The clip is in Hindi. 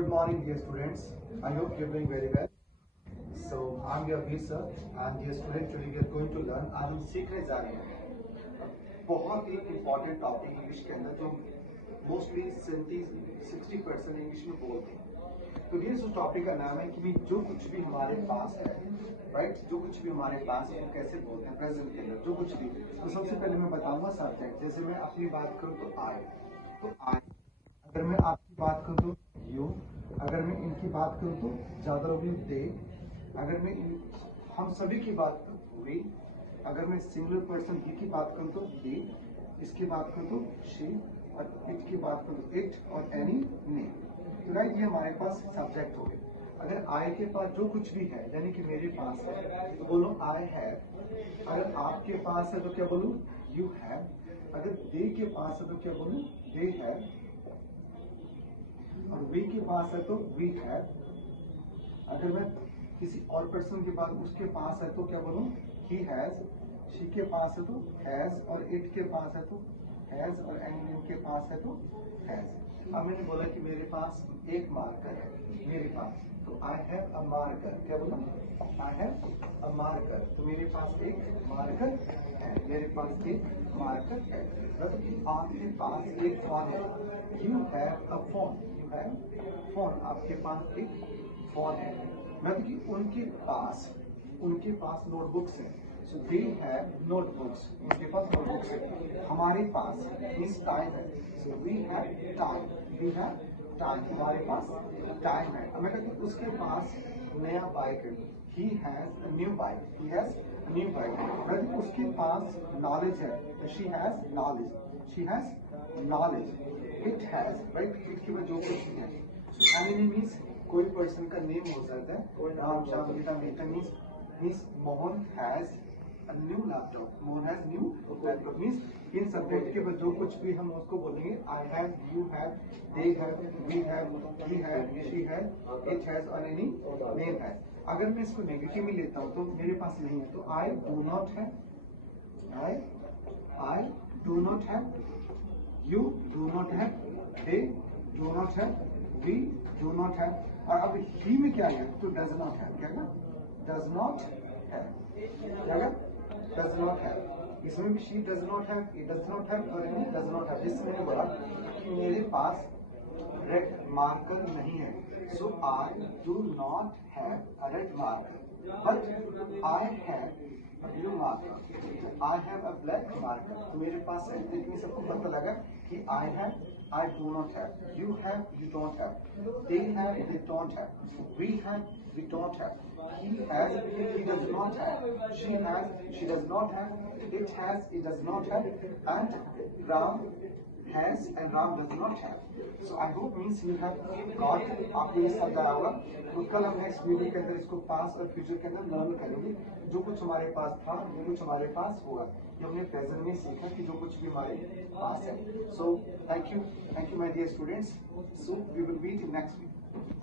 Good morning, dear students. I hope you're doing very well. So, I'm your Veer sir, and dear students, today we are going to learn. आज हम सीखने जा रहे हैं बहुत ही इम्पोर्टेंट टॉपिक इंग्लिश के अंदर जो मोस्टली 60% इंग्लिश में बोलते हैं। तो ये उस टॉपिक का नाम है कि जो कुछ भी हमारे पास है, राइट, जो कुछ भी हमारे पास है वो कैसे बोलते हैं प्रेजेंट के अंदर, जो कुछ भी। तो सबसे पहले मैं बताऊंगा सब्जेक्ट। जैसे मैं अपनी बात करूँ तो आई, अगर मैं आपकी बात करूँ तो यू, अगर मैं इनकी बात करूँ तो ज्यादा लोग दे, अगर मैं हम सभी की बात करूँ तो वी, अगर मैं सिंगुलर पर्सन ही की बात करूँ तो ही, इसकी बात करूँ तो शी, और इट की बात करूँ तो इट, और एनी ने। तो राइट, ये हमारे पास सब्जेक्ट हो गए। अगर आई के पास जो कुछ भी है, यानी कि मेरे पास है, तो बोलो आई हैव। अगर आपके पास है तो क्या बोलूं, यू हैव। अगर दे के पास है तो क्या बोलूं, दे हैव। और वी के पास है तो वी हैव। अगर मैं किसी और पर्सन के पास उसके पास है तो क्या बोलूं, ही हैज। शी के पास है तो हैज, और इट के पास है तो हैज, और एनी के पास है तो हैज। अब मैंने बोला कि मेरे पास एक मार्कर है, मेरे पास, तो आई हैव अ मार्कर। क्या बोला, आई हैव अ मार्कर। तो मेरे पास एक मार्कर है, मेरे पास एक मार्कर है। मतलब आपके पास एक फोन है, you have a phone, you have phone, आपके पास एक फोन है। मतलब कि उनके पास नोटबुक्स है, सो दे हैव नोटबुक्स, उनके पास नोटबुक्स है। हमारे पास मीन्स टाइम है, so we have time, we have time, हमारे पास टाइम है। मैं कहती हूँ उसके पास नया बाइक है, he has a new bike, he has a new bike. मतलब उसके पास नॉलेज है, she has knowledge, she has knowledge. It has, right, it की वजह कुछ है। सो एनी मीन्स कोई पर्सन का नेम हो सकता है, Ram Shyam Geeta Mehta means Mohan has a new laptop, Mohan has new laptop. Means इन सब्जेक्ट के बाद जो कुछ भी हम उसको बोलेंगे, I have, you have, they have, we have, he have, she have, it has, और एनी नेम हैज। अगर मैं इसको नेगेटिव में लेता हूँ तो मेरे पास नहीं है, तो I do not have, I do not have, you do not have, they do not have, we do not have. और अब ही में क्या है, तो डज नॉट हैव। क्या डज नॉट हैव, क्या डज नॉट हैव। इसमें भी she does not have, it does not have, और इट डज नॉट हैव। जिससे मैंने बोला कि मेरे पास रेड मार्कर नहीं है, so I do not have a red marker, but I have a blue marker, I have a black marker। तो मेरे पास है, इतनी सबको पता लगा कि I have, I do not have, you have, you don't have, they have, they don't have, we have, we don't have, he has, he does not have, she has, she does not have, it has, it does not have, and Ram has and Ram does not have। So I hope means you have got, आपको ये समझ आया होगा। तो कल हम नेक्स्ट वीडियो के अंदर इसको पास और फ्यूचर के अंदर लर्न करेंगे। जो कुछ हमारे पास था, जो कुछ हमारे पास होगा, ये हमने प्रेजेंट में सीखा कि जो कुछ भी हमारे पास है। So thank you my dear students. So we will meet in next video.